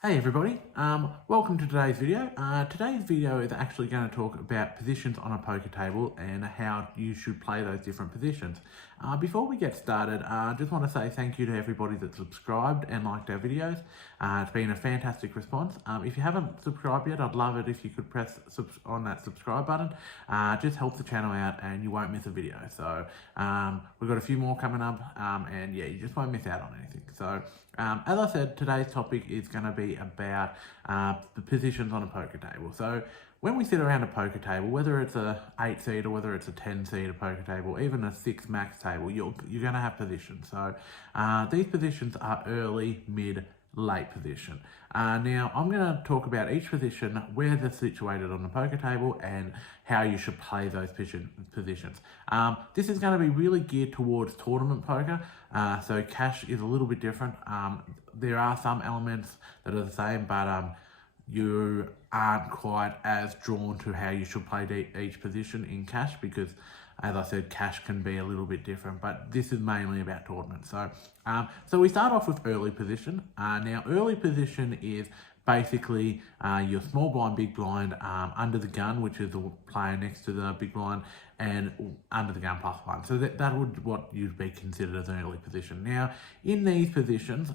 Hey everybody, welcome to today's video. Today's video is actually going to talk about positions on a poker table and how you should play those different positions. Before we get started, I just want to say thank you to everybody that subscribed and liked our videos. It's been a fantastic response. If you haven't subscribed yet, I'd love it if you could press on that subscribe button. Just helps the channel out and you won't miss a video. So we've got a few more coming up and yeah, you just won't miss out on anything. So as I said, today's topic is going to be about the positions on a poker table. So when we sit around a poker table, whether it's a 8-seat or whether it's a 10-seat poker table, even a 6 max table, you're going to have positions. So these positions are early, mid, late position. Now I'm going to talk about each position, where they're situated on the poker table and how you should play those positions. This is going to be really geared towards tournament poker, so cash is a little bit different. There are some elements that are the same, but you aren't quite as drawn to how you should play each position in cash because, as I said, cash can be a little bit different, but this is mainly about tournaments. So we start off with early position. Now, early position is basically your small blind, big blind, under the gun, which is the player next to the big blind, and under the gun +1. So that would what you'd be considered as an early position. Now, in these positions,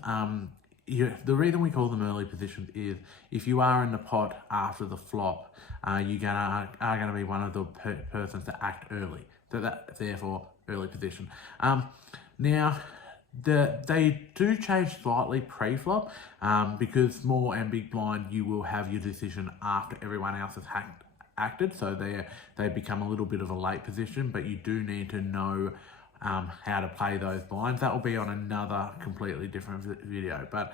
the reason we call them early positions is if you are in the pot after the flop, you are going to be one of the persons to act early. So that's therefore early position. Now, they do change slightly pre-flop because small and big blind, you will have your decision after everyone else has acted. So they become a little bit of a late position, but you do need to know how to play those blinds. That will be on another completely different video. But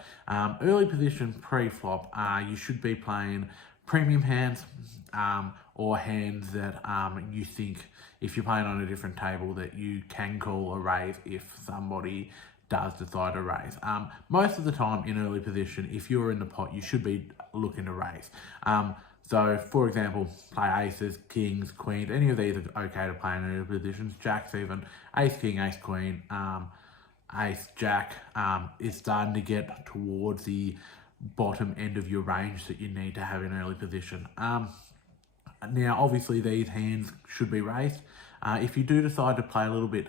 early position pre-flop, you should be playing premium hands or hands that you think, if you're playing on a different table, that you can call a raise if somebody does decide to raise. Most of the time in early position, if you're in the pot, you should be looking to raise. So, for example, play aces, kings, queens, any of these are okay to play in early positions. Jacks even, ace, king, ace, queen, ace, jack is starting to get towards the bottom end of your range that you need to have in early position. Now, obviously, these hands should be raised. If you do decide to play a little bit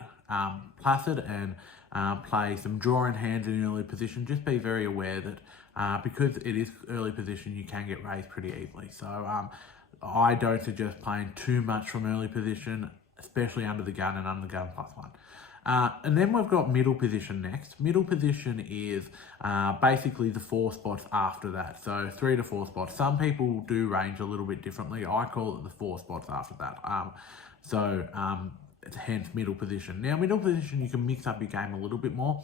placid and play some drawing hands in early position, just be very aware that because it is early position, you can get raised pretty easily. So I don't suggest playing too much from early position, especially under the gun and under the gun +1. And then we've got middle position next. Middle position is basically the 4 spots after that. So 3 to 4 spots. Some people do range a little bit differently. I call it the 4 spots after that. It's hence middle position. Now, middle position, you can mix up your game a little bit more.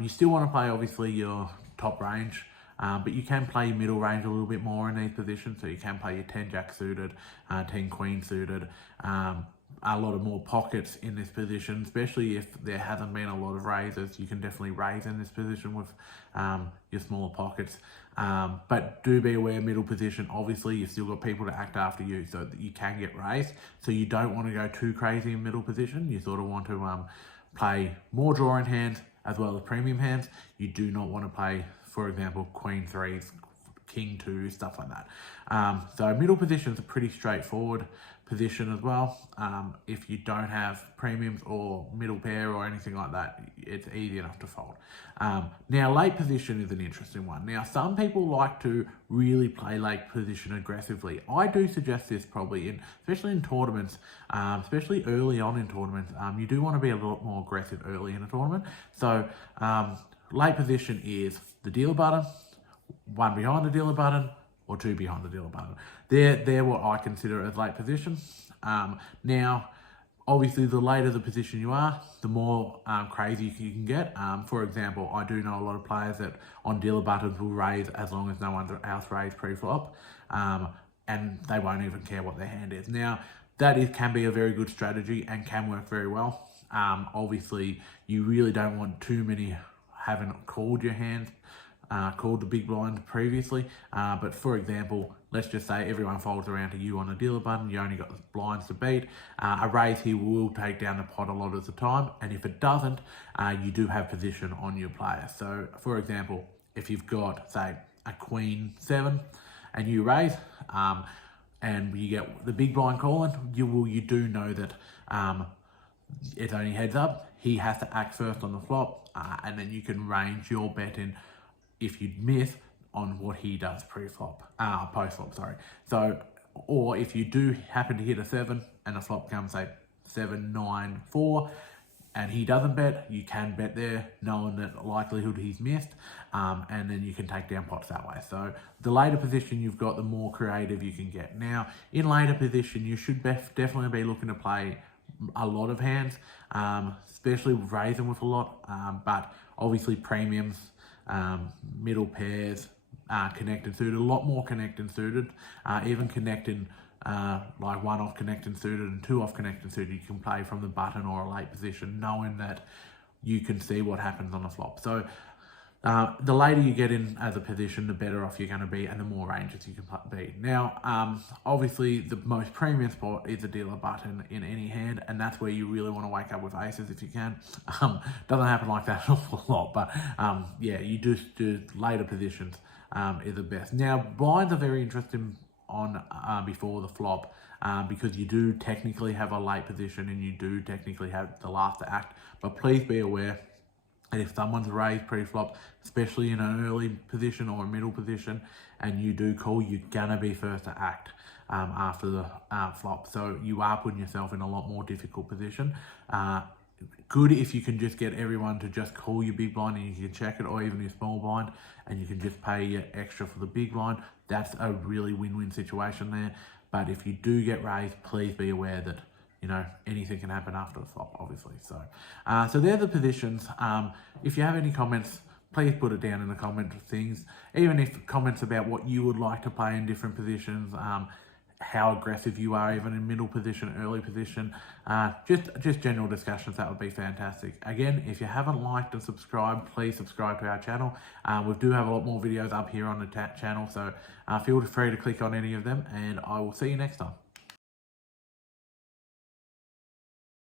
You still want to play, obviously, your top range, but you can play middle range a little bit more in these positions. So you can play your 10 jack suited, 10 queen suited, a lot of more pockets in this position, especially if there hasn't been a lot of raises. You can definitely raise in this position with your smaller pockets. But do be aware, middle position, obviously you've still got people to act after you, so that you can get raised. So you don't want to go too crazy in middle position. You sort of want to play more drawing hands as well as premium hands. You do not want to play, for example, queen 3s, king 2, stuff like that. So middle position is a pretty straightforward position as well. If you don't have premiums or middle pair or anything like that, it's easy enough to fold. Now, late position is an interesting one. Now, some people like to really play late position aggressively. I do suggest this probably, especially in tournaments, especially early on in tournaments. You do want to be a lot more aggressive early in a tournament. So late position is the dealer button, 1 behind the dealer button, or 2 behind the dealer button. They're what I consider as late position. Now, obviously, the later the position you are, the more crazy you can get. For example, I do know a lot of players that on dealer buttons will raise as long as no one else raised pre-flop, and they won't even care what their hand is. Now, that can be a very good strategy and can work very well. Obviously, you really don't want too many having called your hands, called the big blind previously. But for example, let's just say everyone folds around to you on a dealer button, you only got the blinds to beat. A raise here will take down the pot a lot of the time, and if it doesn't, you do have position on your player. So for example, if you've got, say, a queen 7 and you raise, and you get the big blind calling, you do know that it's only heads up. He has to act first on the flop, and then you can range your bet in if you miss on what he does pre-flop, post-flop, sorry. So, or if you do happen to hit a 7 and the flop comes, say, 7, 9, 4, and he doesn't bet, you can bet there, knowing that likelihood he's missed, and then you can take down pots that way. So the later position you've got, the more creative you can get. Now, in later position, you should definitely be looking to play a lot of hands, especially raising with a lot, but obviously premiums, middle pairs, connected suited, a lot more connected suited, even connecting like 1 off connected suited and 2 off connected suited, you can play from the button or a late position, knowing that you can see what happens on the flop. So the later you get in as a position, the better off you're going to be, and the more ranges you can be. Now, obviously, the most premium spot is the dealer button in any hand, and that's where you really want to wake up with aces if you can. Doesn't happen like that an awful lot, but yeah, you just do later positions is the best. Now, blinds are very interesting on before the flop, because you do technically have a late position and you do technically have the last to act, but please be aware. And if someone's raised pre-flop, especially in an early position or a middle position, and you do call, you're gonna be first to act after the flop. So you are putting yourself in a lot more difficult position. Good if you can just get everyone to just call your big blind and you can check it, or even your small blind, and you can just pay your extra for the big blind. That's a really win-win situation there. But if you do get raised, please be aware that, you know, anything can happen after the flop, obviously. So, so they're the positions. If you have any comments, please put it down in the comment things. Even if comments about what you would like to play in different positions, how aggressive you are, even in middle position, early position, just general discussions, that would be fantastic. Again, if you haven't liked and subscribed, please subscribe to our channel. We do have a lot more videos up here on the channel, so feel free to click on any of them, and I will see you next time.